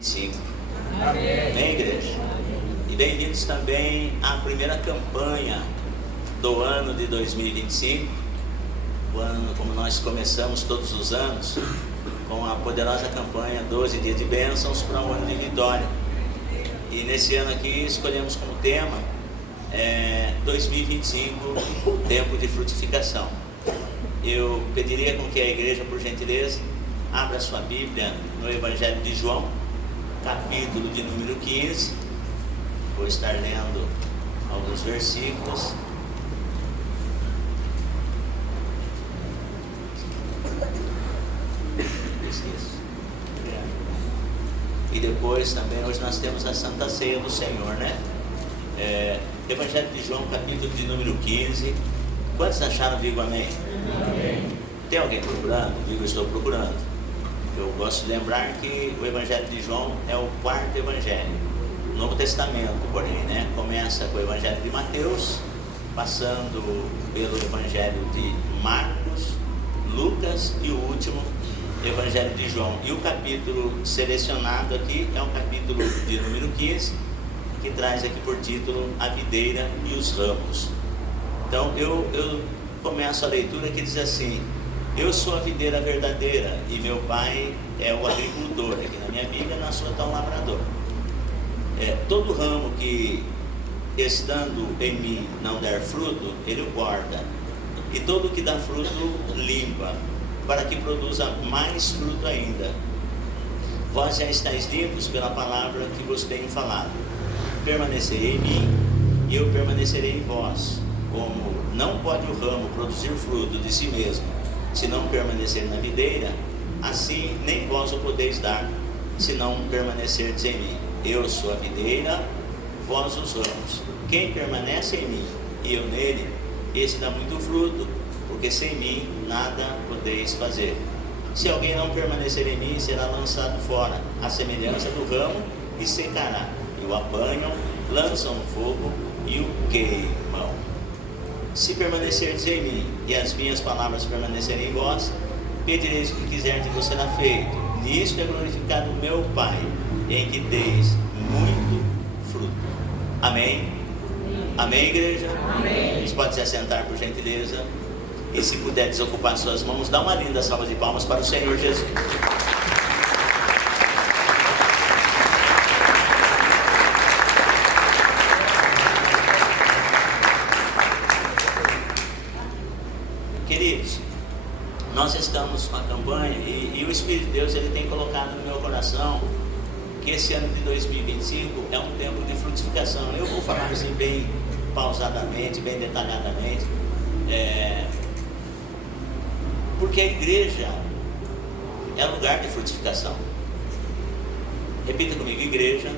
Sim. Amém. Amém, igreja? E bem-vindos também à primeira campanha do ano de 2025, o ano como nós começamos todos os anos, com a poderosa campanha 12 dias de bênçãos para um ano de vitória. E nesse ano aqui escolhemos como tema 2025, tempo de frutificação. Eu pediria com que a igreja, por gentileza, abra sua Bíblia no Evangelho de João, capítulo de número 15. Vou estar lendo alguns versículos. E depois também, hoje nós temos a Santa Ceia do Senhor, né? Evangelho de João, capítulo de número 15. Quantos acharam? Digo amém. Amém. Tem alguém procurando? Digo, estou procurando. Eu gosto de lembrar que o Evangelho de João é o quarto Evangelho, Novo Testamento, porém, né? Começa com o Evangelho de Mateus, passando pelo Evangelho de Marcos, Lucas e o último, Evangelho de João. E o capítulo selecionado aqui é o capítulo de número 15, que traz aqui por título A Videira e os Ramos. Então eu começo a leitura que diz assim: eu sou a videira verdadeira e meu pai é o agricultor. Aqui na minha Bíblia, na sua está o lavrador. Todo ramo que estando em mim não der fruto, ele o corta, e todo que dá fruto limpa, para que produza mais fruto ainda. Vós já estáis limpos pela palavra que vos tenho falado. Permanecei em mim e eu permanecerei em vós. Como não pode o ramo produzir fruto de si mesmo, se não permanecer na videira, assim nem vós o podeis dar, se não permanecerdes em mim. Eu sou a videira, vós os ramos. Quem permanece em mim e eu nele, esse dá muito fruto, porque sem mim nada podeis fazer. Se alguém não permanecer em mim, será lançado fora, à semelhança do ramo, e secará. E o apanham, lançam no fogo e o queimam. Se permanecerdes em mim e as minhas palavras permanecerem em vós, pedireis o que quiserdes e vos será feito. Nisto é glorificado o meu Pai, em que deis muito fruto. Amém? Amém, igreja? Amém. A gente pode se assentar, por gentileza. E se puder desocupar suas mãos, dá uma linda salva de palmas para o Senhor Jesus. Queridos, nós estamos com a campanha e o Espírito de Deus ele tem colocado no meu coração que esse ano de 2025 é um tempo de frutificação. Eu vou falar assim bem pausadamente, bem detalhadamente, porque a igreja é lugar de frutificação. Repita comigo: igreja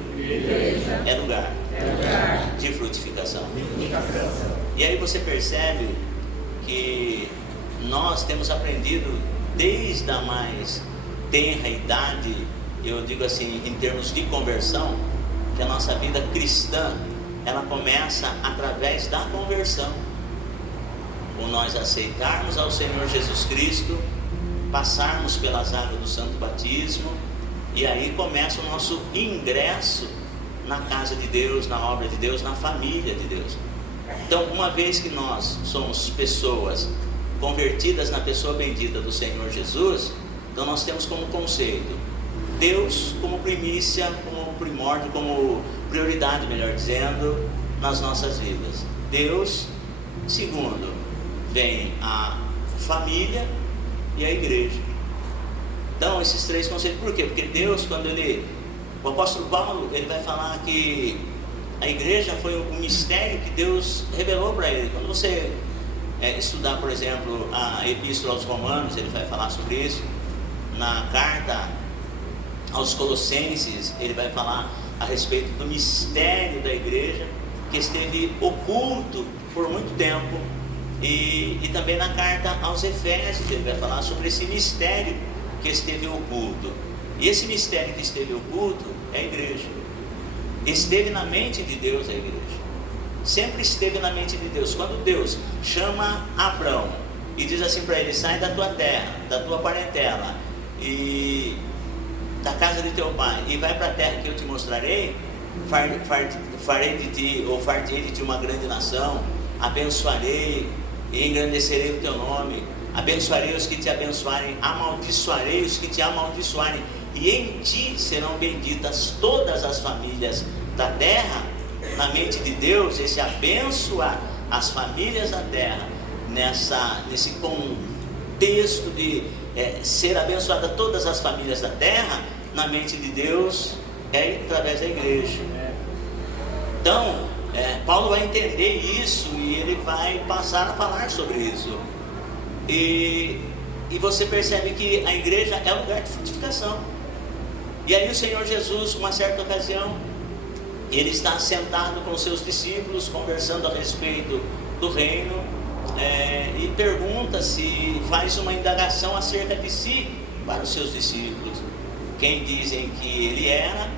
é lugar de frutificação. E aí você percebe que nós temos aprendido desde a mais tenra idade, eu digo assim, em termos de conversão, que a nossa vida cristã, ela começa através da conversão. Por nós aceitarmos ao Senhor Jesus Cristo, passarmos pelas águas do santo batismo, e aí começa o nosso ingresso na casa de Deus, na obra de Deus, na família de Deus. Então, uma vez que nós somos pessoas convertidas na pessoa bendita do Senhor Jesus, então nós temos como conceito Deus como primícia, como primórdio, como prioridade, melhor dizendo, nas nossas vidas. Deus, segundo, vem a família e a igreja. Então, esses três conceitos, por quê? Porque Deus, o apóstolo Paulo, ele vai falar que a igreja foi o mistério que Deus revelou para ele. Quando você estudar, por exemplo, a Epístola aos Romanos, ele vai falar sobre isso. Na carta aos Colossenses, ele vai falar a respeito do mistério da igreja, que esteve oculto por muito tempo. E também na carta aos Efésios, ele vai falar sobre esse mistério que esteve oculto. E esse mistério que esteve oculto é a igreja. Esteve na mente de Deus a igreja. Sempre esteve na mente de Deus. Quando Deus chama Abrão e diz assim para ele: sai da tua terra, da tua parentela, e da casa de teu pai e vai para a terra que eu te mostrarei, farei de ti, ou fartei de ti uma grande nação, abençoarei e engrandecerei o teu nome, abençoarei os que te abençoarem, amaldiçoarei os que te amaldiçoarem, e em ti serão benditas todas as famílias da terra. Na mente de Deus, esse abençoar as famílias da terra, nesse contexto de ser abençoada todas as famílias da terra, na mente de Deus é através da igreja. Então Paulo vai entender isso e ele vai passar a falar sobre isso, e você percebe que a igreja é um lugar de frutificação. E aí o Senhor Jesus, uma certa ocasião, ele está sentado com seus discípulos, conversando a respeito do reino, e pergunta-se, faz uma indagação acerca de si para os seus discípulos, quem dizem que ele era,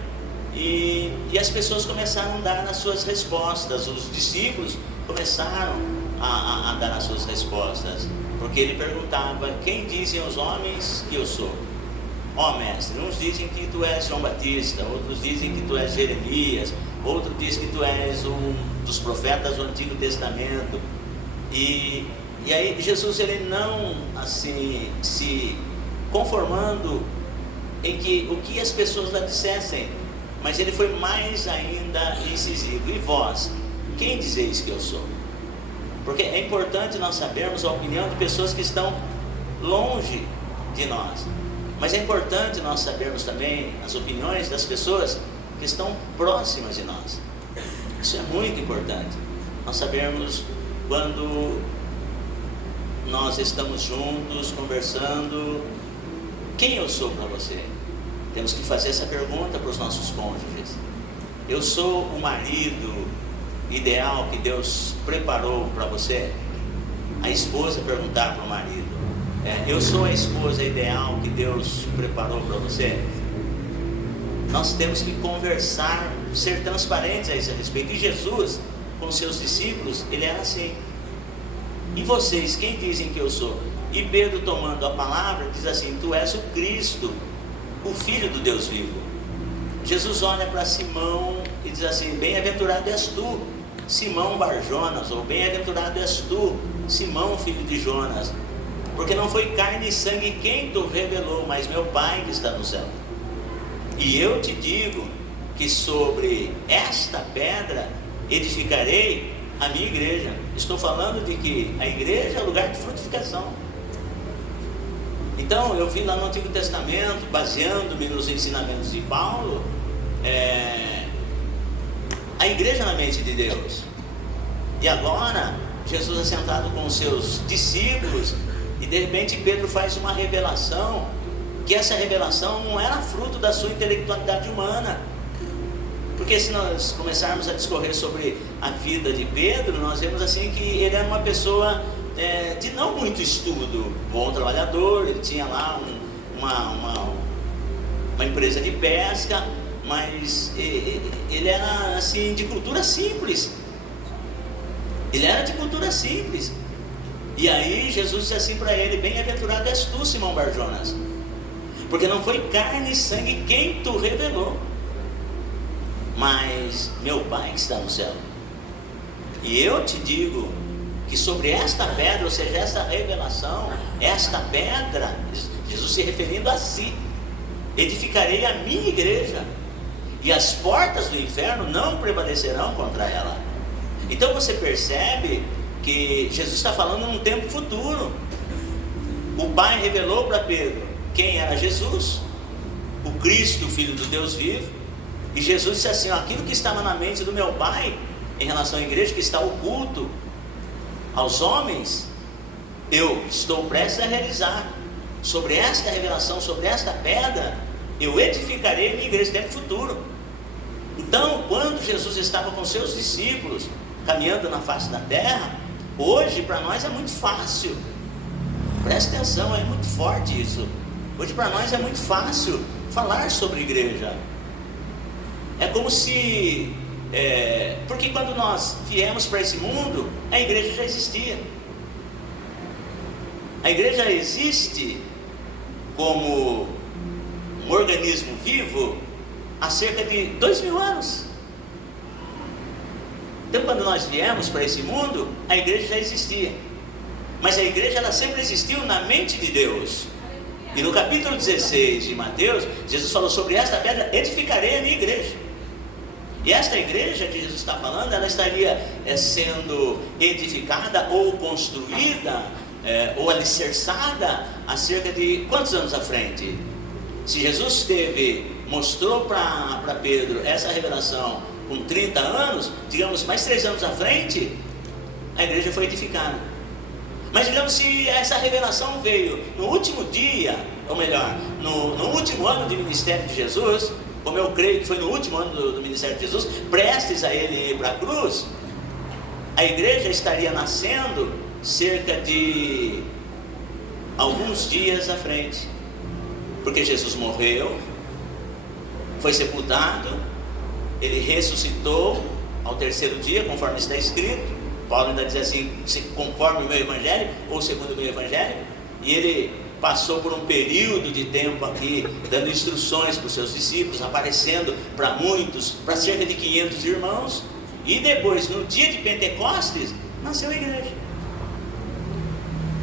e as pessoas começaram a dar as suas respostas, os discípulos começaram a dar as suas respostas, porque ele perguntava, quem dizem os homens que eu sou? Ó mestre, uns dizem que tu és João Batista, outros dizem que tu és Jeremias, outros dizem que tu és um dos profetas do Antigo Testamento. E aí Jesus, ele não assim se conformando em que o que as pessoas lhe dissessem, mas ele foi mais ainda incisivo. E vós, quem dizeis que eu sou? Porque é importante nós sabermos a opinião de pessoas que estão longe de nós, mas é importante nós sabermos também as opiniões das pessoas que estão próximas de nós. Isso é muito importante, nós sabermos quando nós estamos juntos, conversando, quem eu sou para você? Temos que fazer essa pergunta para os nossos cônjuges. Eu sou o marido ideal que Deus preparou para você? A esposa perguntar para o marido, eu sou a esposa ideal que Deus preparou para você? Nós temos que conversar, ser transparentes a esse respeito. E Jesus, com seus discípulos, ele era assim. E vocês, quem dizem que eu sou? E Pedro, tomando a palavra, diz assim, tu és o Cristo, o Filho do Deus vivo. Jesus olha para Simão e diz assim, bem-aventurado és tu, Simão Bar-Jonas, ou bem-aventurado és tu, Simão, filho de Jonas, porque não foi carne e sangue quem tu revelou, mas meu Pai que está no céu. E eu te digo que sobre esta pedra edificarei a minha igreja. Estou falando de que a igreja é lugar de frutificação. Então eu vi lá no Antigo Testamento, baseando-me nos ensinamentos de Paulo, a igreja na mente de Deus. E agora Jesus é sentado com os seus discípulos, e de repente Pedro faz uma revelação, que essa revelação não era fruto da sua intelectualidade humana. Porque se nós começarmos a discorrer sobre a vida de Pedro, nós vemos assim que ele era uma pessoa de não muito estudo, bom trabalhador, ele tinha lá uma empresa de pesca, mas ele era assim de cultura simples. Ele era de cultura simples. E aí Jesus disse assim para ele, bem-aventurado és tu, Simão Bar-Jonas, porque não foi carne e sangue quem tu revelou, mas meu Pai que está no céu. E eu te digo que sobre esta pedra, ou seja, esta revelação, esta pedra, Jesus se referindo a si, edificarei a minha igreja, e as portas do inferno não prevalecerão contra ela. Então você percebe que Jesus está falando num tempo futuro. O Pai revelou para Pedro quem era Jesus, o Cristo, o Filho do Deus vivo, e Jesus disse assim, aquilo que estava na mente do meu Pai em relação à igreja, que está oculto aos homens, eu estou prestes a realizar. Sobre esta revelação, sobre esta pedra, eu edificarei a minha igreja, tempo futuro. Então, quando Jesus estava com seus discípulos caminhando na face da terra, hoje para nós é muito fácil, presta atenção, é muito forte isso. Hoje para nós é muito fácil falar sobre igreja. É como se porque quando nós viemos para esse mundo, a igreja já existia. A igreja existe como organismo vivo há cerca de 2000 anos. Então, quando nós viemos para esse mundo, a igreja já existia. Mas a igreja, ela sempre existiu na mente de Deus. E no capítulo 16 de Mateus, Jesus falou: sobre esta pedra edificarei a minha igreja. E esta igreja que Jesus está falando, ela estaria sendo edificada ou construída ou alicerçada há cerca de quantos anos à frente? Se Jesus mostrou para Pedro essa revelação com 30 anos, digamos, mais 3 anos à frente, a igreja foi edificada. Mas digamos, se essa revelação veio no último dia, ou melhor, no último ano de ministério de Jesus, como eu creio que foi no último ano do ministério de Jesus, prestes a ele ir para a cruz, a igreja estaria nascendo cerca de alguns dias à frente, porque Jesus morreu, foi sepultado, ele ressuscitou ao terceiro dia, conforme está escrito. Paulo ainda diz assim: conforme o meu evangelho, ou segundo o meu evangelho. E ele passou por um período de tempo aqui, dando instruções para os seus discípulos, aparecendo para muitos, para cerca de 500 irmãos. E depois, no dia de Pentecostes, nasceu a igreja.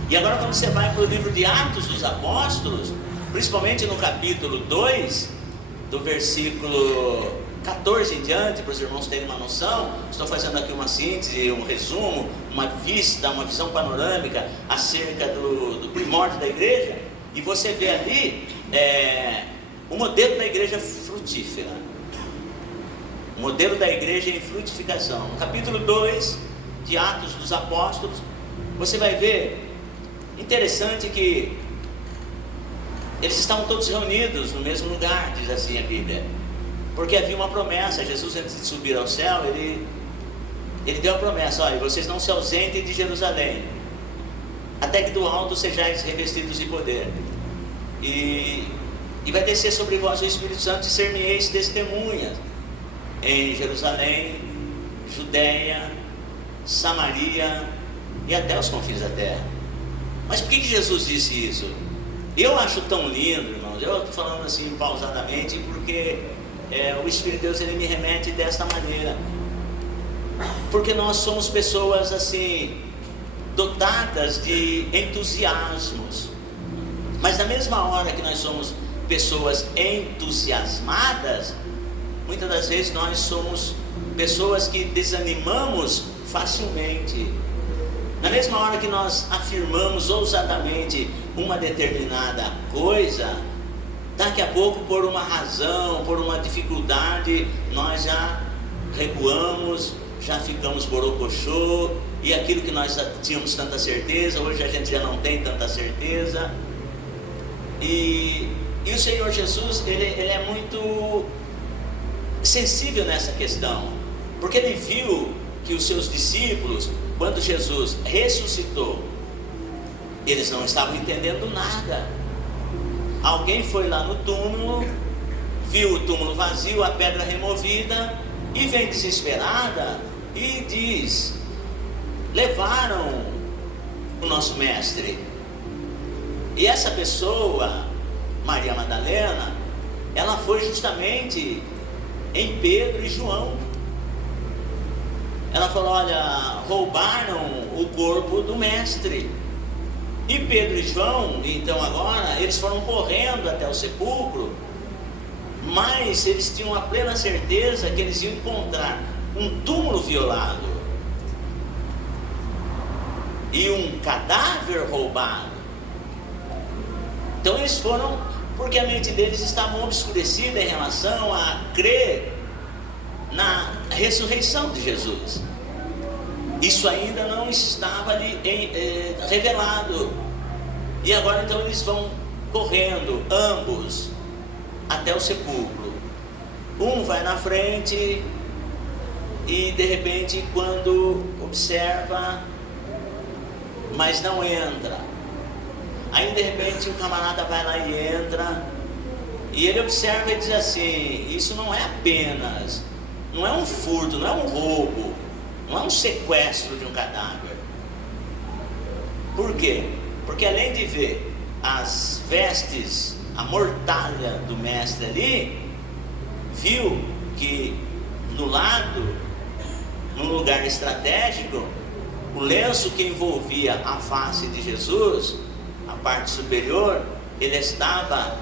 E agora, quando você vai para o livro de Atos dos Apóstolos, principalmente no capítulo 2, do versículo 14 em diante, para os irmãos terem uma noção, estou fazendo aqui uma síntese, um resumo, uma visão panorâmica acerca do primórdio da igreja, e você vê ali o modelo da igreja frutífera, o modelo da igreja em frutificação. No capítulo 2 de Atos dos Apóstolos, você vai ver, interessante que eles estavam todos reunidos no mesmo lugar, diz assim a Bíblia, porque havia uma promessa. Jesus, antes de subir ao céu, ele deu a promessa: olha, vocês não se ausentem de Jerusalém, até que do alto sejais revestidos de poder, e vai descer sobre vós o Espírito Santo, e ser-me-eis testemunhas em Jerusalém, Judeia, Samaria e até os confins da terra. Mas por que Jesus disse isso? Eu acho tão lindo, irmãos. Eu estou falando assim pausadamente, porque o Espírito de Deus, ele me remete desta maneira, porque nós somos pessoas assim, dotadas de entusiasmos, mas na mesma hora que nós somos pessoas entusiasmadas, muitas das vezes nós somos pessoas que desanimamos facilmente. Na mesma hora que nós afirmamos ousadamente uma determinada coisa, daqui a pouco, por uma razão, por uma dificuldade, nós já recuamos, já ficamos borocochô, e aquilo que nós tínhamos tanta certeza, hoje a gente já não tem tanta certeza. E o Senhor Jesus, ele é muito sensível nessa questão, porque ele viu que os seus discípulos, quando Jesus ressuscitou, eles não estavam entendendo nada. Alguém foi lá no túmulo, viu o túmulo vazio, a pedra removida, e vem desesperada e diz: levaram o nosso mestre. E essa pessoa, Maria Madalena, ela foi justamente em Pedro e João. Ela falou: olha, roubaram o corpo do mestre. E Pedro e João, então agora, eles foram correndo até o sepulcro, mas eles tinham a plena certeza que eles iam encontrar um túmulo violado e um cadáver roubado. Então eles foram, porque a mente deles estava obscurecida em relação a crer na ressurreição de Jesus. Isso ainda não estava ali revelado. E agora então eles vão correndo, ambos, até o sepulcro. Um vai na frente e de repente, quando observa, mas não entra. Aí de repente o camarada vai lá e entra, e ele observa e diz assim: isso não é apenas, não é um furto, não é um roubo, não é um sequestro de um cadáver. Por quê? Porque além de ver as vestes, a mortalha do mestre ali, viu que no lado, num lugar estratégico, o lenço que envolvia a face de Jesus, a parte superior, ele estava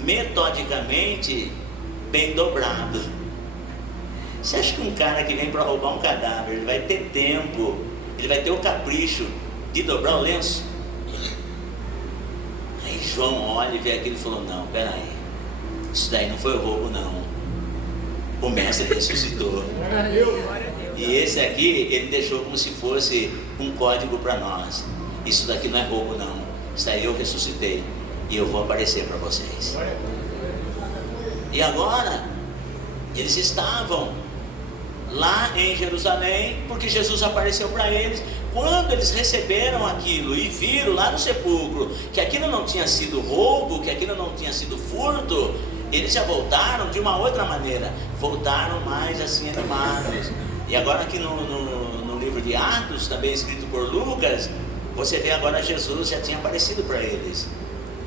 metodicamente bem dobrado. Você acha que um cara que vem para roubar um cadáver, ele vai ter tempo, ele vai ter o capricho de dobrar o lenço? Aí João olha e vê aquilo e falou: não, peraí, isso daí não foi roubo não, o mestre ressuscitou. E esse aqui, ele deixou como se fosse um código para nós. Isso daqui não é roubo não, isso daí eu ressuscitei e eu vou aparecer para vocês. E agora, eles estavam lá em Jerusalém, porque Jesus apareceu para eles. Quando eles receberam aquilo e viram lá no sepulcro que aquilo não tinha sido roubo, que aquilo não tinha sido furto, eles já voltaram de uma outra maneira, voltaram mais assim animados. E agora aqui no livro de Atos, também escrito por Lucas, você vê agora Jesus já tinha aparecido para eles.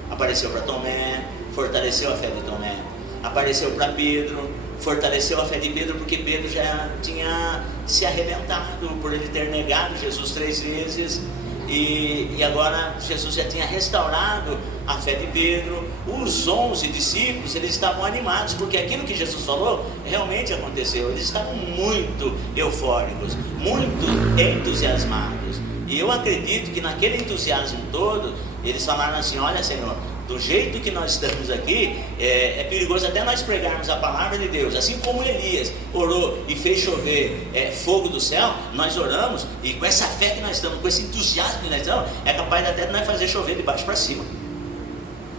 Apareceu para Tomé, fortaleceu a fé de Tomé. Apareceu para Pedro, fortaleceu a fé de Pedro, porque Pedro já tinha se arrebentado por ele ter negado Jesus 3 vezes. E agora Jesus já tinha restaurado a fé de Pedro. Os 11 discípulos, eles estavam animados, porque aquilo que Jesus falou realmente aconteceu. Eles estavam muito eufóricos, muito entusiasmados. E eu acredito que naquele entusiasmo todo, eles falaram assim: olha, Senhor, do jeito que nós estamos aqui, é perigoso até nós pregarmos a palavra de Deus. Assim como Elias orou e fez chover fogo do céu, nós oramos, e com essa fé que nós estamos, com esse entusiasmo que nós estamos, é capaz até de nós fazer chover de baixo para cima.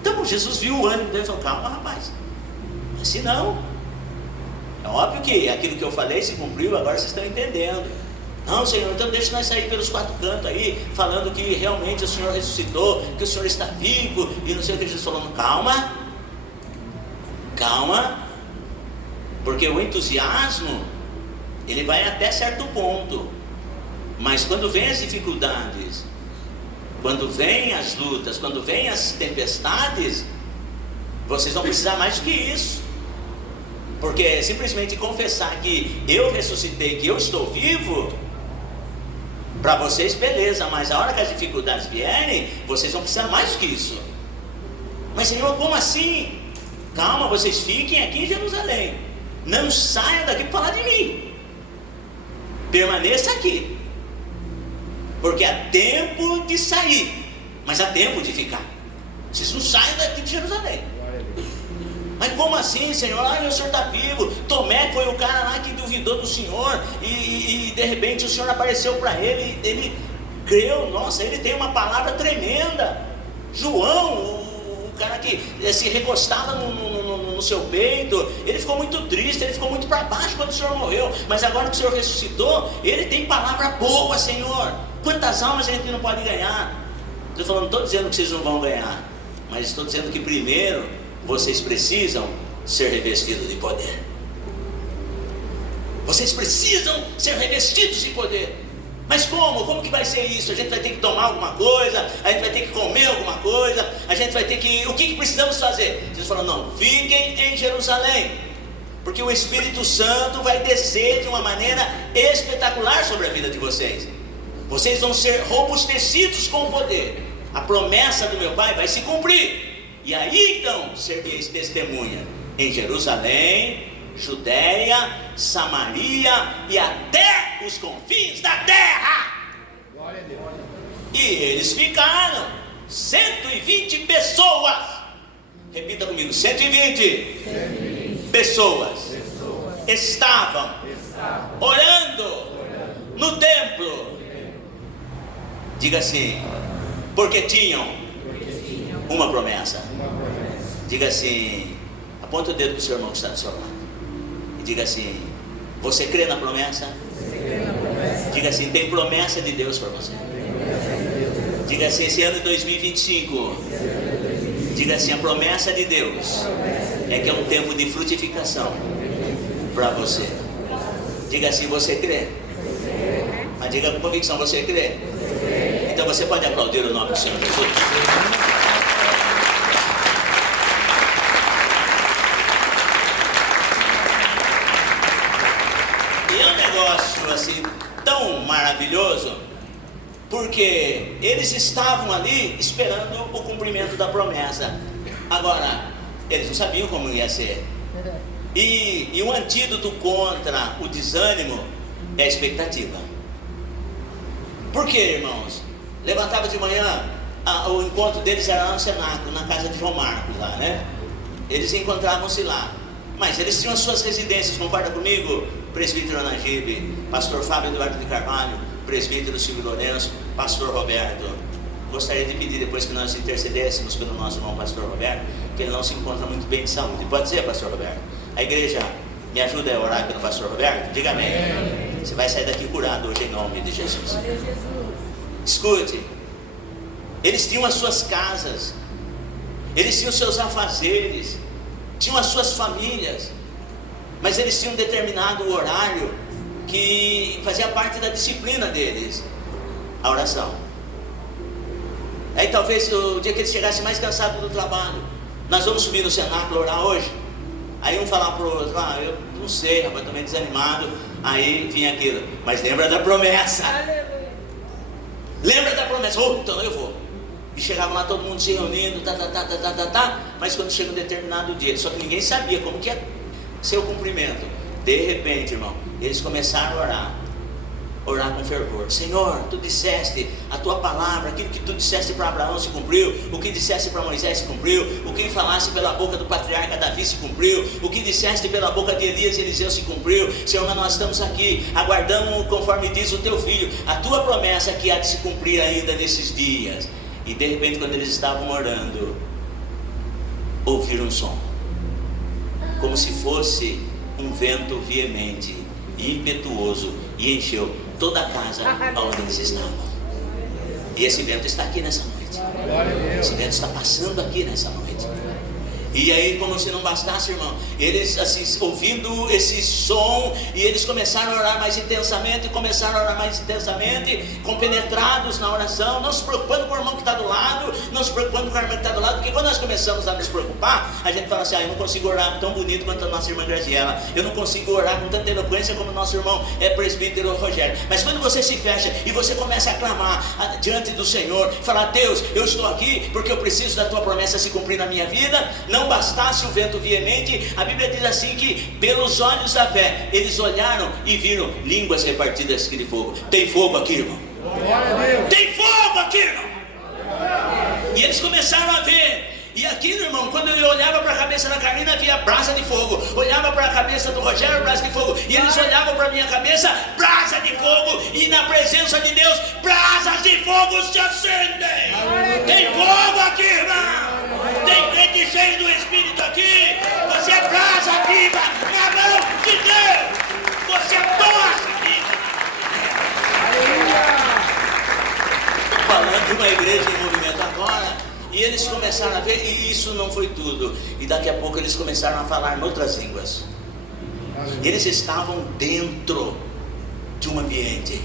Então Jesus viu o ânimo dele e falou: calma, rapaz, assim não. É óbvio que aquilo que eu falei se cumpriu, agora vocês estão entendendo. Não, Senhor, então deixa nós sair pelos 4 cantos aí, falando que realmente o Senhor ressuscitou, que o Senhor está vivo, e não sei o que. Jesus falou: calma, calma, porque o entusiasmo, ele vai até certo ponto, mas quando vem as dificuldades, quando vem as lutas, quando vem as tempestades, vocês vão precisar mais do que isso. Porque simplesmente confessar que eu ressuscitei, que eu estou vivo, para vocês beleza, mas a hora que as dificuldades vierem, vocês vão precisar mais do que isso. Mas Senhor, como assim? Calma, vocês fiquem aqui em Jerusalém, não saiam daqui para falar de mim, permaneça aqui, porque há tempo de sair, mas há tempo de ficar. Vocês não saiam daqui de Jerusalém. Mas como assim, Senhor? O Senhor está vivo. Tomé foi o cara lá que duvidou do Senhor, e de repente o Senhor apareceu para ele, ele creu. Nossa, ele tem uma palavra tremenda. João, o cara que se recostava no seu peito, ele ficou muito triste, ele ficou muito para baixo quando o Senhor morreu. Mas agora que o Senhor ressuscitou, ele tem palavra boa, Senhor. Quantas almas a gente não pode ganhar? Estou falando, não estou dizendo que vocês não vão ganhar, mas estou dizendo que primeiro vocês precisam ser revestidos de poder. Vocês precisam ser revestidos de poder. Mas como? Como que vai ser isso? A gente vai ter que tomar alguma coisa, a gente vai ter que comer alguma coisa, a gente vai ter que... O que precisamos fazer? Jesus falou: não, fiquem em Jerusalém, porque o Espírito Santo vai descer de uma maneira espetacular sobre a vida de vocês. Vocês vão ser robustecidos com o poder. A promessa do meu Pai vai se cumprir. E aí então sereis testemunha em Jerusalém, Judeia, Samaria e até os confins da terra. Glória a Deus. E eles ficaram 120 pessoas. Repita comigo: 120 pessoas estavam orando no templo. Diga assim: porque tinham uma promessa. Diga assim, aponta o dedo para o seu irmão que está do seu lado e diga assim: você crê na promessa? Diga assim: tem promessa de Deus para você. Diga assim: esse ano de 2025, diga assim: a promessa de Deus é que é um tempo de frutificação para você. Diga assim: você crê? Mas diga com convicção: você crê? Então você pode aplaudir o nome do Senhor Jesus. negócio assim tão maravilhoso, porque eles estavam ali esperando o cumprimento da promessa. Agora, eles não sabiam como ia ser. E o antídoto contra o desânimo é a expectativa. Por quê, irmãos? Levantava de manhã, o encontro deles era lá no cenáculo, na casa de João Marcos lá, né? Eles encontravam-se lá, mas eles tinham as suas residências. Concorda comigo? Presbítero Anagibe, pastor Fábio Eduardo de Carvalho, presbítero Silvio Lourenço, pastor Roberto. Gostaria de pedir depois que nós intercedêssemos pelo nosso irmão pastor Roberto, que ele não se encontra muito bem de saúde. Pode ser, pastor Roberto? A igreja me ajuda a orar pelo pastor Roberto? Diga amém. Você vai sair daqui curado hoje em nome de Jesus. Escute, eles tinham as suas casas, eles tinham seus afazeres, tinham as suas famílias, mas eles tinham um determinado horário que fazia parte da disciplina deles, a oração. Aí talvez o dia que eles chegassem mais cansados do trabalho, nós vamos subir no cenáculo orar hoje. Aí um falar para o outro, eu não sei, rapaz, estou meio desanimado. Aí vinha aquilo, mas lembra da promessa. Lembra da promessa, então eu vou. E chegavam lá todo mundo se reunindo, mas quando chega um determinado dia, só que ninguém sabia como que ia ser o cumprimento. De repente, irmão, eles começaram a orar com fervor. Senhor, tu disseste a tua palavra, aquilo que tu disseste para Abraão se cumpriu, o que disseste para Moisés se cumpriu, o que falaste pela boca do patriarca Davi se cumpriu, o que disseste pela boca de Elias e Eliseu se cumpriu. Senhor, mas nós estamos aqui, aguardando conforme diz o teu filho, a tua promessa que há de se cumprir ainda nesses dias. E de repente, quando eles estavam orando, ouviram um som, como se fosse um vento veemente e impetuoso, e encheu toda a casa onde eles estavam. E esse vento está aqui nessa noite. Esse vento está passando aqui nessa noite. E aí, como se não bastasse, irmão, eles assim, ouvindo esse som, e eles começaram a orar mais intensamente, compenetrados na oração, não se preocupando com o irmão que está do lado, não se preocupando com a irmã que está do lado, porque quando nós começamos a nos preocupar, a gente fala assim, eu não consigo orar tão bonito quanto a nossa irmã Graziela, eu não consigo orar com tanta eloquência como o nosso irmão presbítero Rogério. Mas quando você se fecha e você começa a clamar diante do Senhor, falar, Deus, eu estou aqui porque eu preciso da tua promessa se cumprir na minha vida. Não bastasse o vento veemente, a Bíblia diz assim que pelos olhos da fé eles olharam e viram línguas repartidas de fogo. Tem fogo aqui, irmão. Tem fogo aqui, irmão. E eles começaram a ver. E aqui, irmão, quando eu olhava para a cabeça da Carolina, havia brasa de fogo. Olhava para a cabeça do Rogério, brasa de fogo. E eles olhavam para a minha cabeça, brasa de fogo. E na presença de Deus, brasas de fogo se acendem. Tem fogo aqui, irmão. Tem crente cheio do Espírito aqui. Você é brasa viva na mão de Deus. Você é tocha viva. Estou falando de uma igreja em movimento agora. E eles começaram a ver, e isso não foi tudo. E daqui a pouco eles começaram a falar em outras línguas. Eles estavam dentro de um ambiente.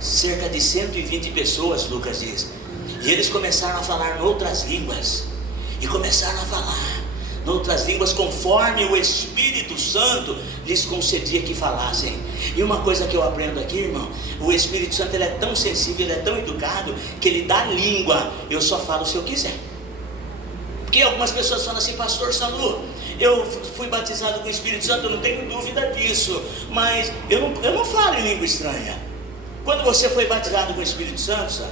Cerca de 120 pessoas, Lucas diz. E eles começaram a falar em outras línguas. E começaram a falar em outras línguas conforme o Espírito Santo lhes concedia que falassem. E uma coisa que eu aprendo aqui, irmão, o Espírito Santo ele é tão sensível, ele é tão educado, que ele dá língua. Eu só falo se eu quiser. Porque algumas pessoas falam assim, pastor Salu, eu fui batizado com o Espírito Santo, eu não tenho dúvida disso, mas eu não falo em língua estranha. Quando você foi batizado com o Espírito Santo,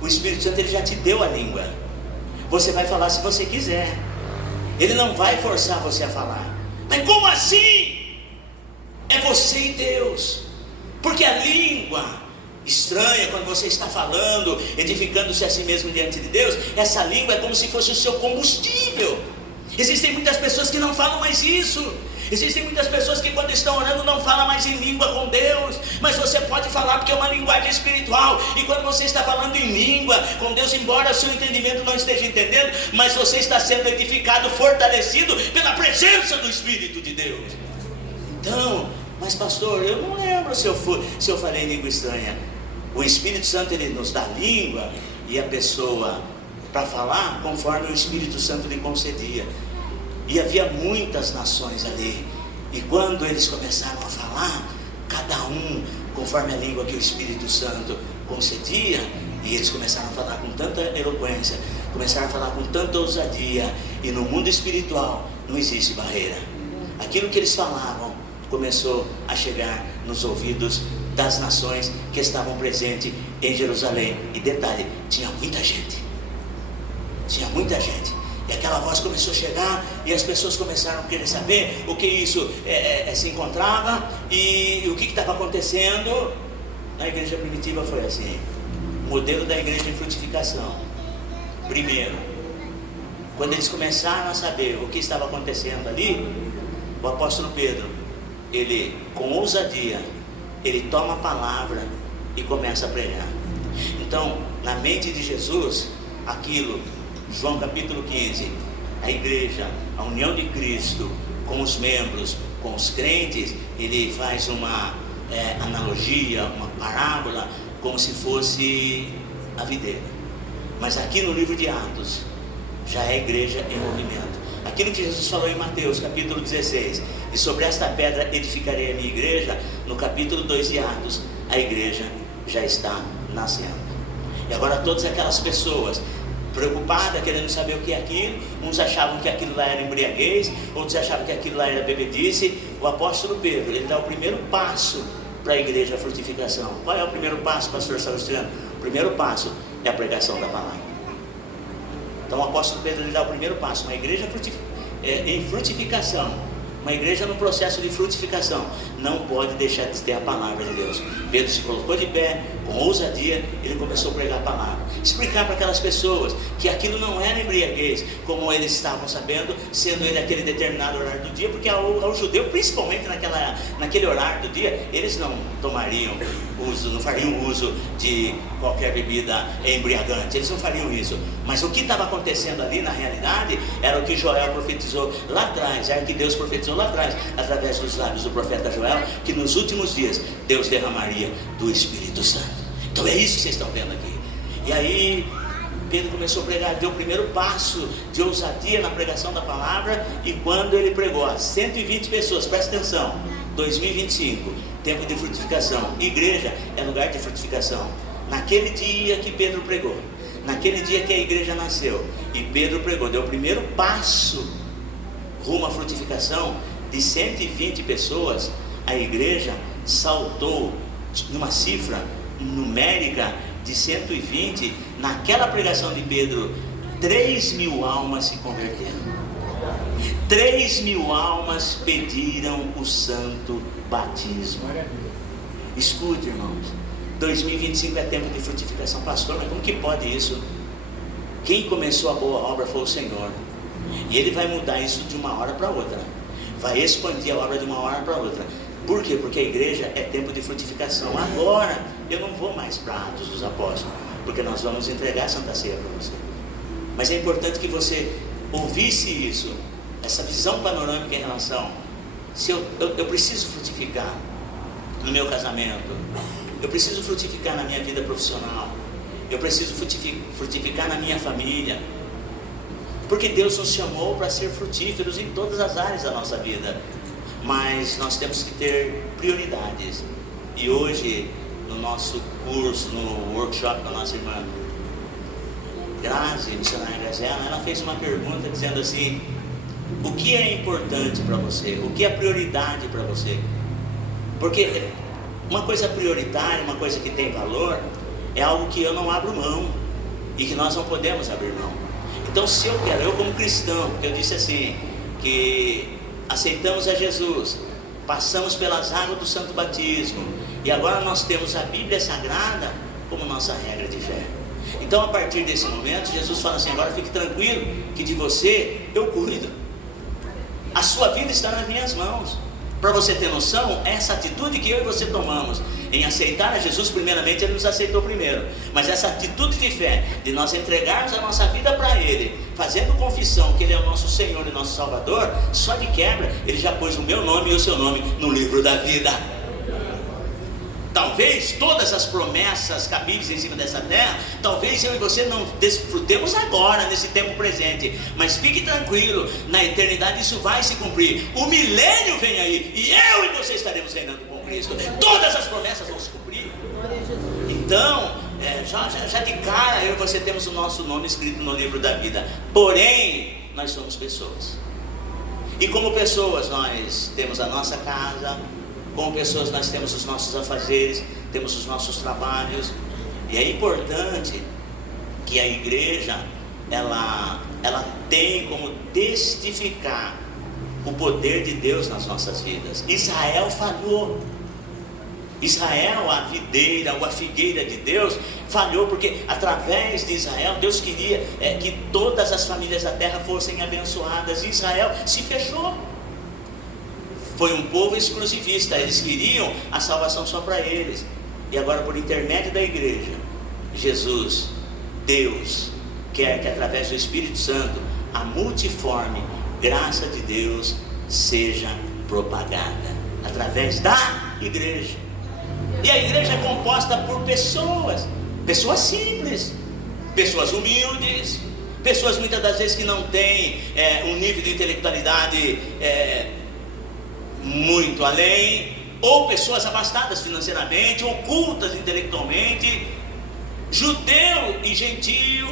o Espírito Santo ele já te deu a língua. Você vai falar se você quiser. Ele não vai forçar você a falar. Mas como assim? É você e Deus. Porque a língua estranha, quando você está falando, edificando-se a si mesmo diante de Deus, essa língua é como se fosse o seu combustível. Existem muitas pessoas que não falam mais isso. Existem muitas pessoas que quando estão orando não falam mais em língua com Deus. Mas você pode falar porque é uma linguagem espiritual. E quando você está falando em língua com Deus, embora o seu entendimento não esteja entendendo, mas você está sendo edificado, fortalecido pela presença do Espírito de Deus. Então, mas pastor, eu não lembro se eu falei em língua estranha. O Espírito Santo ele nos dá língua e a pessoa para falar conforme o Espírito Santo lhe concedia. E havia muitas nações ali. E quando eles começaram a falar, cada um conforme a língua que o Espírito Santo concedia. E eles começaram a falar com tanta eloquência, começaram a falar com tanta ousadia. E no mundo espiritual não existe barreira. Aquilo que eles falavam começou a chegar nos ouvidos das nações que estavam presentes em Jerusalém. E detalhe, tinha muita gente. Tinha muita gente. E aquela voz começou a chegar, e as pessoas começaram a querer saber o que isso se encontrava, e o que estava acontecendo. Na igreja primitiva foi assim. O modelo da igreja em frutificação. Primeiro, quando eles começaram a saber o que estava acontecendo ali, o apóstolo Pedro, ele com ousadia, ele toma a palavra e começa a pregar. Então, na mente de Jesus, aquilo, João capítulo 15, a igreja, a união de Cristo com os membros, com os crentes, ele faz uma analogia, uma parábola, como se fosse a videira. Mas aqui no livro de Atos, já é a igreja em movimento. Aquilo que Jesus falou em Mateus capítulo 16, e sobre esta pedra edificarei a minha igreja, no capítulo 2 de Atos, a igreja já está nascendo. E agora todas aquelas pessoas preocupadas, querendo saber o que é aquilo, uns achavam que aquilo lá era embriaguez, outros achavam que aquilo lá era bebedice. O apóstolo Pedro, ele dá o primeiro passo para a igreja frutificação. Qual é o primeiro passo, pastor Salustiano? O primeiro passo é a pregação da palavra. Então o apóstolo Pedro, ele dá o primeiro passo, uma igreja em frutificação, uma igreja no processo de frutificação, não pode deixar de ter a palavra de Deus. Pedro se colocou de pé, com ousadia, ele começou a pregar a palavra, explicar para aquelas pessoas que aquilo não era embriaguez, como eles estavam sabendo, sendo ele aquele determinado horário do dia, porque ao judeu, principalmente naquele horário do dia, eles não tomariam uso, não fariam uso de qualquer bebida embriagante, eles não fariam isso. Mas o que estava acontecendo ali na realidade era o que Joel profetizou lá atrás, era o que Deus profetizou lá atrás, através dos lábios do profeta Joel, que nos últimos dias Deus derramaria do Espírito Santo. Então é isso que vocês estão vendo aqui. E aí Pedro começou a pregar, deu o primeiro passo de ousadia na pregação da palavra. E quando ele pregou a 120 pessoas, presta atenção, 2025, tempo de frutificação. Igreja é lugar de frutificação. Naquele dia que Pedro pregou, naquele dia que a igreja nasceu, e Pedro pregou, deu o primeiro passo rumo à frutificação, de 120 pessoas, a igreja saltou numa cifra numérica de 120. Naquela pregação de Pedro, 3.000 almas se converteram. 3.000 almas pediram o santo batismo. Escute, irmãos, 2025 é tempo de frutificação. Pastor, mas como que pode isso? Quem começou a boa obra foi o Senhor, e Ele vai mudar isso de uma hora para outra, vai expandir a obra de uma hora para outra. Por quê? Porque a igreja é tempo de frutificação. Agora, eu não vou mais para Atos dos Apóstolos, porque nós vamos entregar a Santa Ceia para você. Mas é importante que você ouvisse isso, essa visão panorâmica em relação, se eu preciso frutificar no meu casamento, eu preciso frutificar na minha vida profissional, eu preciso frutificar na minha família, porque Deus nos chamou para ser frutíferos em todas as áreas da nossa vida. Mas nós temos que ter prioridades. E hoje, no nosso curso, no workshop da nossa irmã Grazi, missionária Graziela, ela fez uma pergunta dizendo assim: o que é importante para você? O que é prioridade para você? Porque uma coisa prioritária, uma coisa que tem valor, é algo que eu não abro mão, e que nós não podemos abrir mão. Então, se eu quero, eu como cristão, porque eu disse assim, que aceitamos a Jesus, passamos pelas águas do santo batismo, e agora nós temos a Bíblia Sagrada como nossa regra de fé. Então, a partir desse momento, Jesus fala assim: agora fique tranquilo, que de você eu cuido, a sua vida está nas minhas mãos. Para você ter noção, essa atitude que eu e você tomamos em aceitar a Jesus, primeiramente Ele nos aceitou primeiro, mas essa atitude de fé, de nós entregarmos a nossa vida para Ele, fazendo confissão que Ele é o nosso Senhor e nosso Salvador, só de quebra Ele já pôs o meu nome e o seu nome no livro da vida. Talvez todas as promessas cabíveis em cima dessa terra, talvez eu e você não desfrutemos agora, nesse tempo presente, mas fique tranquilo, na eternidade isso vai se cumprir. O milênio vem aí, e eu e você estaremos reinando com Cristo. Todas as promessas vão se cumprir. Então, já de cara, eu e você temos o nosso nome escrito no livro da vida. Porém, nós somos pessoas, e como pessoas nós temos a nossa casa, como pessoas nós temos os nossos afazeres, temos os nossos trabalhos, e é importante que a igreja ela tem como testificar o poder de Deus nas nossas vidas. Israel falhou. Israel, a videira ou a figueira de Deus, falhou, porque através de Israel, Deus queria que todas as famílias da terra fossem abençoadas, e Israel se fechou. Foi um povo exclusivista, eles queriam a salvação só para eles. E agora, por intermédio da igreja, Jesus, Deus, quer que através do Espírito Santo, a multiforme graça de Deus seja propagada, através da igreja. E a igreja é composta por pessoas simples, pessoas humildes, pessoas muitas das vezes que não têm um nível de intelectualidade muito além, ou pessoas abastadas financeiramente, ocultas intelectualmente, judeu e gentio.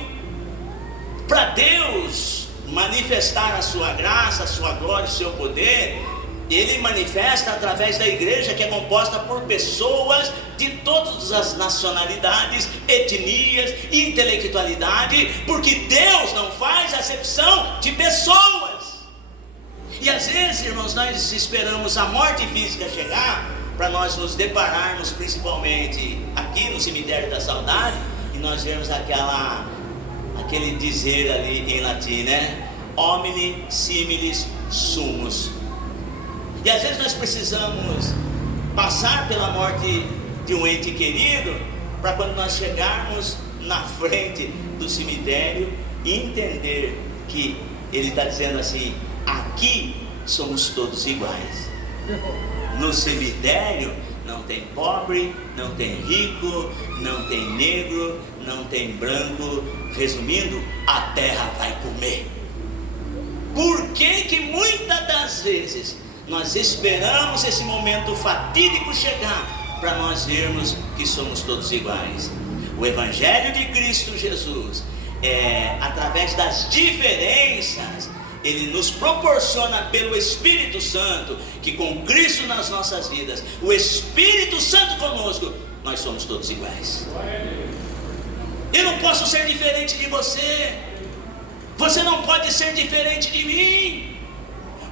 Para Deus manifestar a sua graça, a sua glória, o seu poder, Ele manifesta através da igreja, que é composta por pessoas de todas as nacionalidades, etnias, intelectualidade, porque Deus não faz acepção de pessoas. E às vezes, irmãos, nós esperamos a morte física chegar para nós nos depararmos, principalmente aqui no cemitério da saudade, e nós vemos aquele dizer ali em latim, né? Homini similis sumus. E às vezes nós precisamos passar pela morte de um ente querido, para quando nós chegarmos na frente do cemitério e entender que ele está dizendo assim: aqui somos todos iguais. No cemitério não tem pobre, não tem rico, não tem negro, não tem branco. Resumindo, a terra vai comer. Por que muitas das vezes nós esperamos esse momento fatídico chegar para nós vermos que somos todos iguais? O Evangelho de Cristo Jesus, através das diferenças, Ele nos proporciona pelo Espírito Santo, que com Cristo nas nossas vidas, o Espírito Santo conosco, nós somos todos iguais. Eu não posso ser diferente de você, você não pode ser diferente de mim,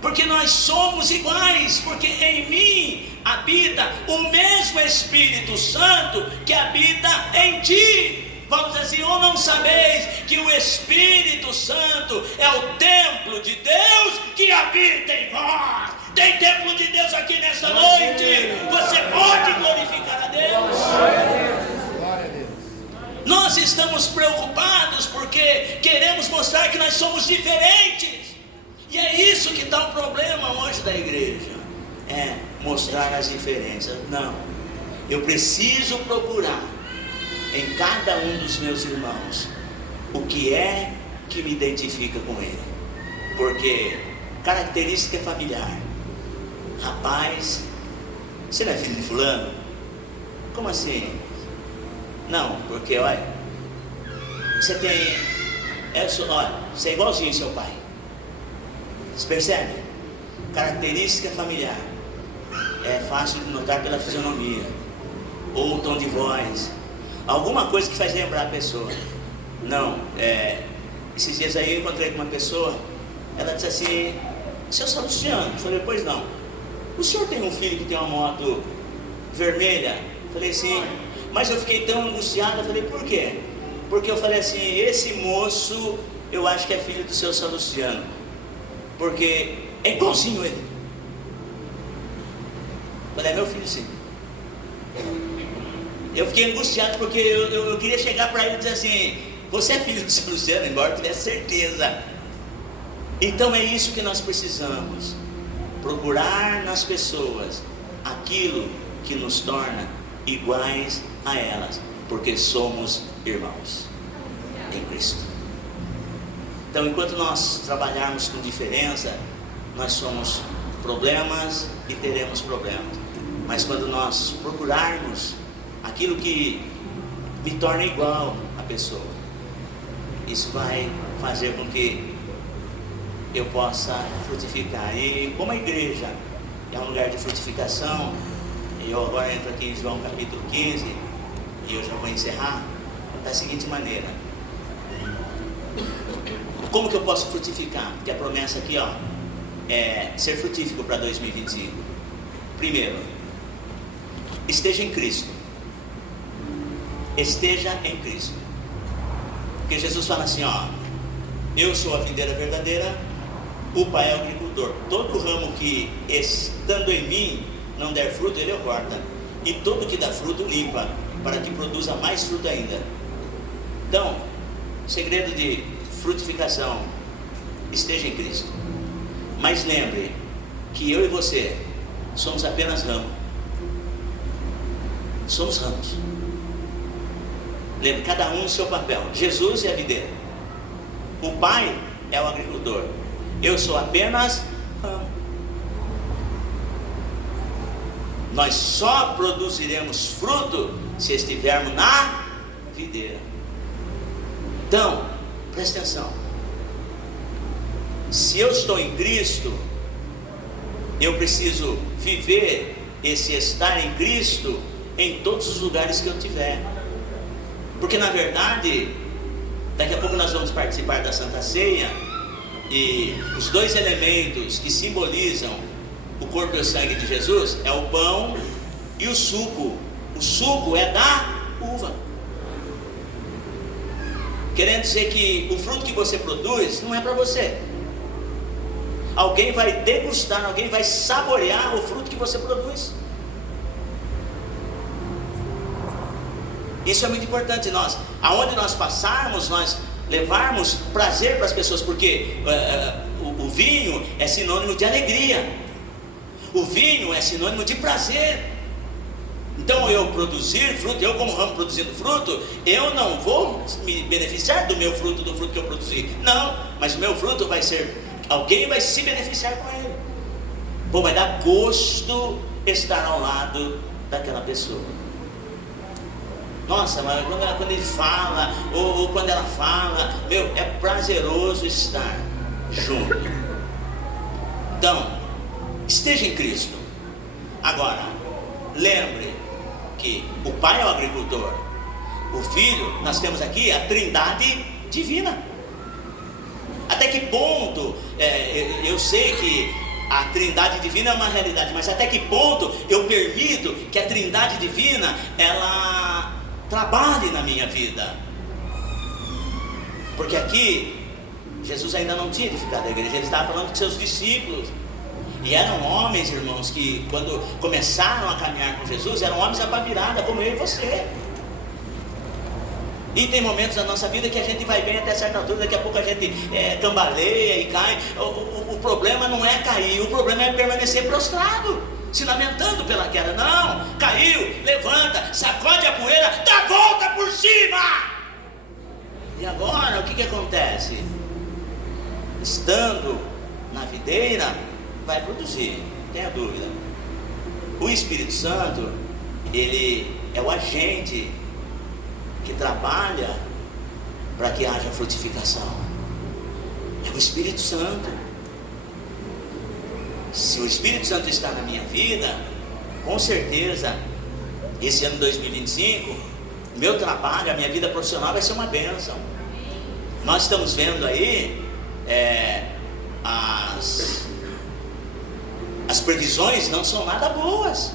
porque nós somos iguais, porque em mim habita o mesmo Espírito Santo que habita em ti. Vamos dizer assim: ou não sabeis que o Espírito Santo é o templo de Deus que habita em vós? Tem templo de Deus aqui nesta noite? Você pode glorificar a Deus? Nós estamos preocupados porque queremos mostrar que nós somos diferentes. E é isso que está o problema hoje da igreja, mostrar as diferenças. Não, eu preciso procurar em cada um dos meus irmãos o que é que me identifica com ele, porque característica familiar. Rapaz, você não é filho de fulano? Como assim? Não, porque olha, você tem, você é igualzinho ao seu pai. Você percebe? Característica familiar é fácil de notar pela fisionomia, ou o tom de voz, alguma coisa que faz lembrar a pessoa. Não, esses dias aí eu encontrei com uma pessoa, ela disse assim: seu Luciano? Eu falei: pois não. O senhor tem um filho que tem uma moto vermelha? Eu falei assim, mas eu fiquei tão angustiado. Eu falei: por quê? Porque eu falei assim: esse moço eu acho que é filho do seu São Luciano, porque é igualzinho ele. Eu falei: é meu filho, sim. Eu fiquei angustiado porque eu queria chegar para ele e dizer assim: você é filho do São Luciano, embora eu tivesse certeza. Então é isso que nós precisamos, procurar nas pessoas aquilo que nos torna iguais a elas, porque somos irmãos em Cristo. Então, enquanto nós trabalharmos com diferença, nós somos problemas e teremos problemas. Mas quando nós procurarmos aquilo que me torna igual a pessoa, isso vai fazer com que eu possa frutificar. E como a igreja é um lugar de frutificação, e eu agora entro aqui em João capítulo 15, e eu já vou encerrar da seguinte maneira: como que eu posso frutificar? Porque a promessa aqui, ó, é ser frutífero para 2025. Primeiro, esteja em Cristo. Esteja em Cristo. Porque Jesus fala assim, ó: eu sou a videira verdadeira, o Pai é o agricultor. Todo ramo que estando em mim não der fruto, ele corta, e todo que dá fruto limpa, para que produza mais fruto ainda. Então, segredo de frutificação: esteja em Cristo. Mas lembre que eu e você somos apenas ramos. Somos ramos. Lembre, cada um no seu papel. Jesus é a videira, o Pai é o agricultor, eu sou apenas ramo. Nós só produziremos fruto se estivermos na videira. Então, presta atenção: se eu estou em Cristo, eu preciso viver esse estar em Cristo em todos os lugares que eu tiver. Porque na verdade, daqui a pouco nós vamos participar da Santa Ceia, e os dois elementos que simbolizam o corpo e o sangue de Jesus é o pão e o suco. O suco é da uva, querendo dizer que o fruto que você produz não é para você. Alguém vai degustar, alguém vai saborear o fruto que você produz. Isso é muito importante. Nós, aonde nós passarmos, nós levarmos prazer para as pessoas, porque o vinho é sinônimo de alegria, o vinho é sinônimo de prazer. Então, eu produzir fruto, eu como ramo produzindo fruto, eu não vou me beneficiar do meu fruto, do fruto que eu produzi, não, mas o meu fruto vai ser, alguém vai se beneficiar com ele. Pô, vai dar gosto estar ao lado daquela pessoa. Nossa, mas quando ele fala, ou quando ela fala, meu, é prazeroso estar junto. Então, esteja em Cristo. Agora, lembre que o Pai é o agricultor, o Filho, nós temos aqui a Trindade divina. Até que ponto, eu sei que a Trindade divina é uma realidade, mas até que ponto eu permito que a Trindade divina, ela trabalhe na minha vida? Porque aqui Jesus ainda não tinha edificado a igreja, ele estava falando com seus discípulos, e eram homens, irmãos, que quando começaram a caminhar com Jesus, eram homens apavirada, como eu e você. E tem momentos da nossa vida que a gente vai bem até certa altura, daqui a pouco a gente cambaleia e cai. O problema não é cair, o problema é permanecer prostrado, se lamentando pela queda. Não, caiu, levanta, sacode a poeira, dá a volta por cima. E agora o que acontece? Estando na videira, vai produzir, não tenha dúvida. O Espírito Santo, ele é o agente que trabalha para que haja frutificação. É o Espírito Santo. Se o Espírito Santo está na minha vida, com certeza, esse ano 2025, meu trabalho, a minha vida profissional vai ser uma bênção. Nós estamos vendo aí as previsões não são nada boas.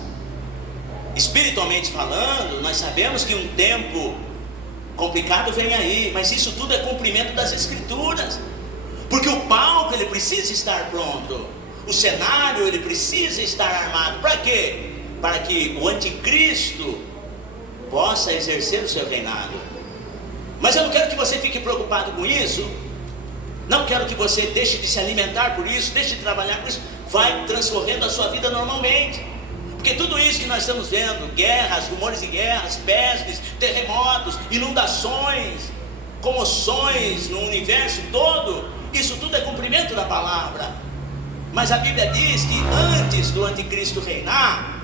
Espiritualmente falando, nós sabemos que um tempo complicado vem aí, mas isso tudo é cumprimento das Escrituras, porque o palco ele precisa estar pronto, o cenário ele precisa estar armado. Para quê? Para que o anticristo possa exercer o seu reinado. Mas eu não quero que você fique preocupado com isso, não quero que você deixe de se alimentar por isso, deixe de trabalhar por isso. Vai transcorrendo a sua vida normalmente, porque tudo isso isso que nós estamos vendo: guerras, rumores de guerras, pestes, terremotos, inundações, comoções no universo todo. Isso tudo é cumprimento da palavra. Mas a Bíblia diz que antes do anticristo reinar,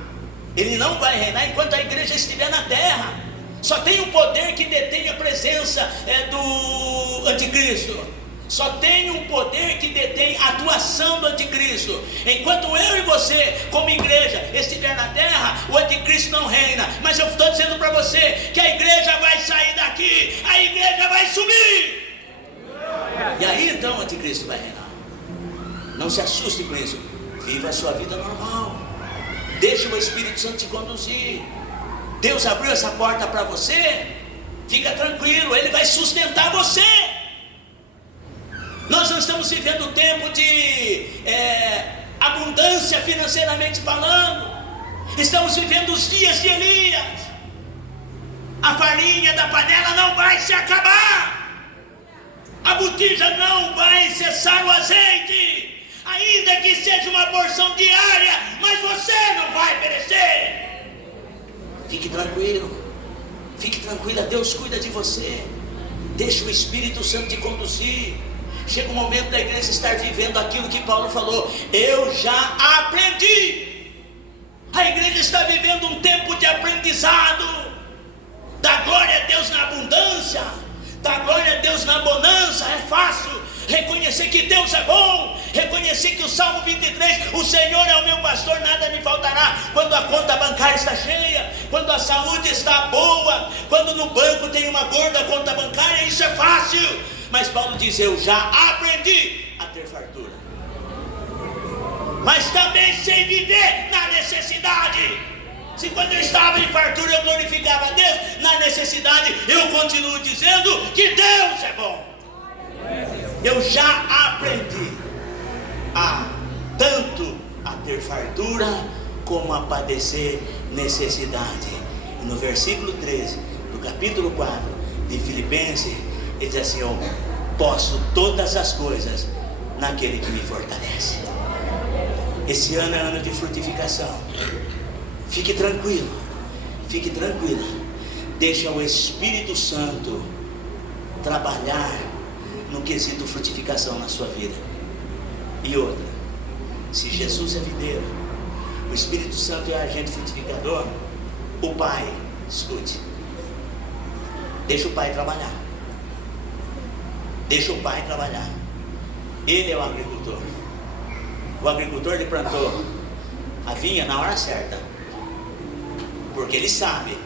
ele não vai reinar enquanto a igreja estiver na terra. Só tem um poder que detém a presença do anticristo. Só tem um poder que detém a atuação do anticristo. Enquanto eu e você, como igreja, estiver na terra, o anticristo não reina. Mas eu estou dizendo para você que a igreja vai sair daqui, a igreja vai subir. E aí então o anticristo vai reinar. Não se assuste com isso. Viva a sua vida normal. Deixa o Espírito Santo te conduzir. Deus abriu essa porta para você. Fica tranquilo, Ele vai sustentar você. Nós não estamos vivendo um tempo de abundância financeiramente falando. Estamos vivendo os dias de Elias. A farinha da panela não vai se acabar. A botija não vai cessar o azeite. Ainda que seja uma porção diária, mas você não vai perecer. Fique tranquilo. Fique tranquila, Deus cuida de você. Deixa o Espírito Santo te conduzir. Chega o momento da igreja estar vivendo aquilo que Paulo falou: eu já aprendi. A igreja está vivendo um tempo de aprendizado. Dá glória a Deus na abundância, dá glória a Deus na bonança. É fácil reconhecer que Deus é bom, reconhecer que o Salmo 23, o Senhor é o meu pastor, nada me faltará. Quando a conta bancária está cheia, quando a saúde está boa, quando no banco tem uma gorda conta bancária, isso é fácil. Mas Paulo diz: eu já aprendi a ter fartura, mas também sei viver na necessidade. Se quando eu estava em fartura eu glorificava a Deus, na necessidade eu continuo dizendo que Deus é bom. Eu já aprendi tanto a ter fartura como a padecer necessidade. E no versículo 13 do capítulo 4 de Filipenses, ele diz assim: eu posso todas as coisas naquele que me fortalece. Esse ano é ano de frutificação. Fique tranquilo, fique tranquila. Deixa o Espírito Santo trabalhar no quesito frutificação na sua vida. E outra, se Jesus é videiro, o Espírito Santo é agente frutificador, o Pai, escute, deixa o Pai trabalhar. Deixa o Pai trabalhar. Ele é o agricultor. O agricultor, ele plantou a vinha na hora certa, porque ele sabe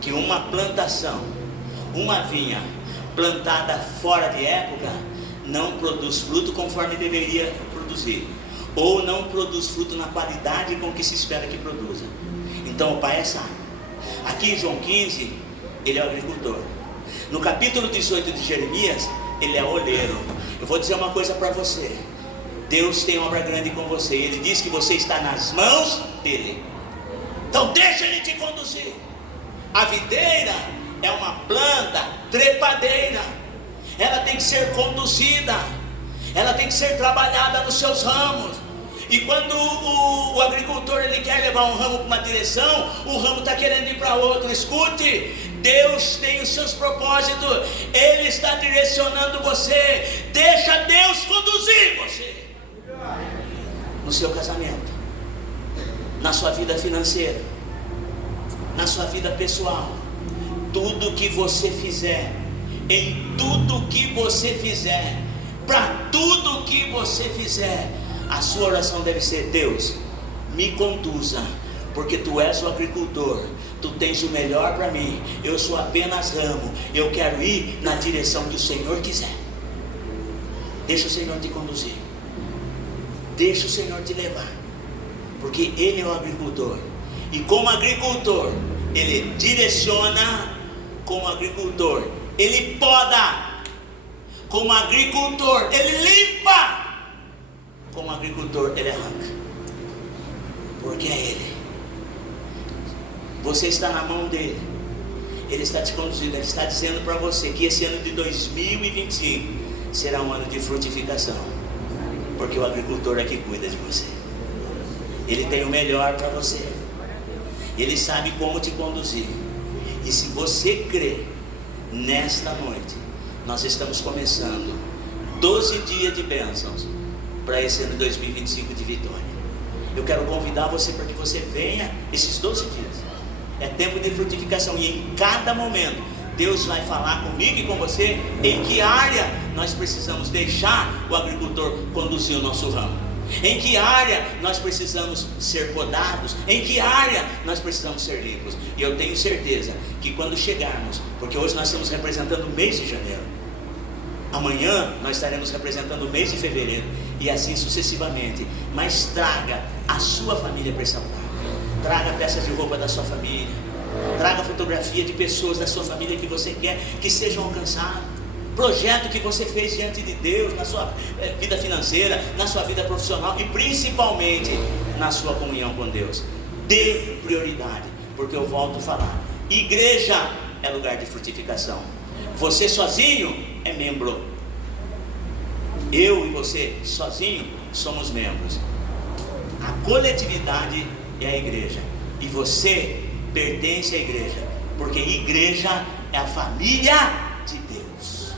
que uma plantação, uma vinha plantada fora de época, não produz fruto conforme deveria produzir, ou não produz fruto na qualidade com que se espera que produza. Então o Pai é sábio. Aqui em João 15, ele é o agricultor. No capítulo 18 de Jeremias, ele é o oleiro. Eu vou dizer uma coisa para você: Deus tem obra grande com você. Ele diz que você está nas mãos dele. Então deixa ele te conduzir. A videira é uma planta trepadeira. Ela tem que ser conduzida, ela tem que ser trabalhada nos seus ramos. E quando o agricultor ele quer levar um ramo para uma direção, o ramo está querendo ir para outra. Escute, Deus tem os seus propósitos, Ele está direcionando você. Deixa Deus conduzir você no seu casamento, na sua vida financeira, na sua vida pessoal. Tudo que você fizer, em tudo que você fizer, para tudo que você fizer, a sua oração deve ser: Deus, me conduza, porque Tu és o agricultor, Tu tens o melhor para mim, eu sou apenas ramo, eu quero ir na direção que o Senhor quiser. Deixa o Senhor te conduzir, deixa o Senhor te levar, porque Ele é o agricultor, e como agricultor, Ele direciona, como agricultor, Ele poda, como agricultor, Ele limpa, como agricultor, Ele arranca, porque é Ele. Você está na mão dele, Ele está te conduzindo. Ele está dizendo para você que esse ano de 2025 será um ano de frutificação, porque o agricultor é que cuida de você. Ele tem o melhor para você. Ele sabe como te conduzir. E se você crer, nesta noite nós estamos começando 12 dias de bênçãos para esse ano 2025 de vitória. Eu quero convidar você para que você venha esses 12 dias. É tempo de frutificação, e em cada momento Deus vai falar comigo e com você em que área nós precisamos deixar o agricultor conduzir o nosso ramo, em que área nós precisamos ser podados, em que área nós precisamos ser limpos. E eu tenho certeza que quando chegarmos, porque hoje nós estamos representando o mês de janeiro, amanhã nós estaremos representando o mês de fevereiro, e assim sucessivamente. Mas traga a sua família para esse altar, traga peças de roupa da sua família, traga fotografia de pessoas da sua família que você quer que sejam alcançadas, projeto que você fez diante de Deus, na sua vida financeira, na sua vida profissional e principalmente na sua comunhão com Deus. Dê prioridade, porque eu volto a falar, igreja é lugar de frutificação. Você sozinho é membro, eu e você sozinho somos membros. A coletividade é a igreja, e você pertence à igreja, porque igreja é a família de Deus.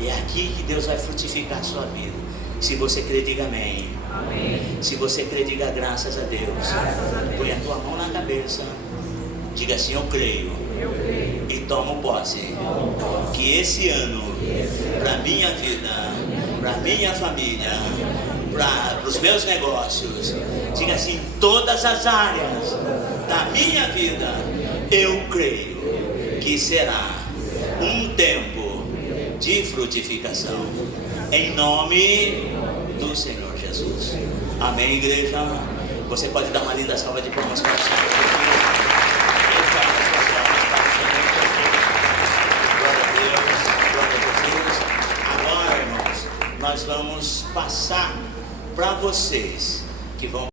É aqui que Deus vai frutificar a sua vida. Se você crê, diga amém. Amém. Se você crê, diga graças a Deus. Graças a Deus. Põe a tua mão na cabeça, diga assim: eu creio. E tomo posse que esse ano, para minha vida, para minha família, para os meus negócios, diga assim: todas as áreas da minha vida, eu creio que será um tempo de frutificação, em nome do Senhor Jesus. Amém, igreja? Você pode dar uma linda salva de palmas para o Senhor. Agora, irmãos, nós vamos passar para vocês que vão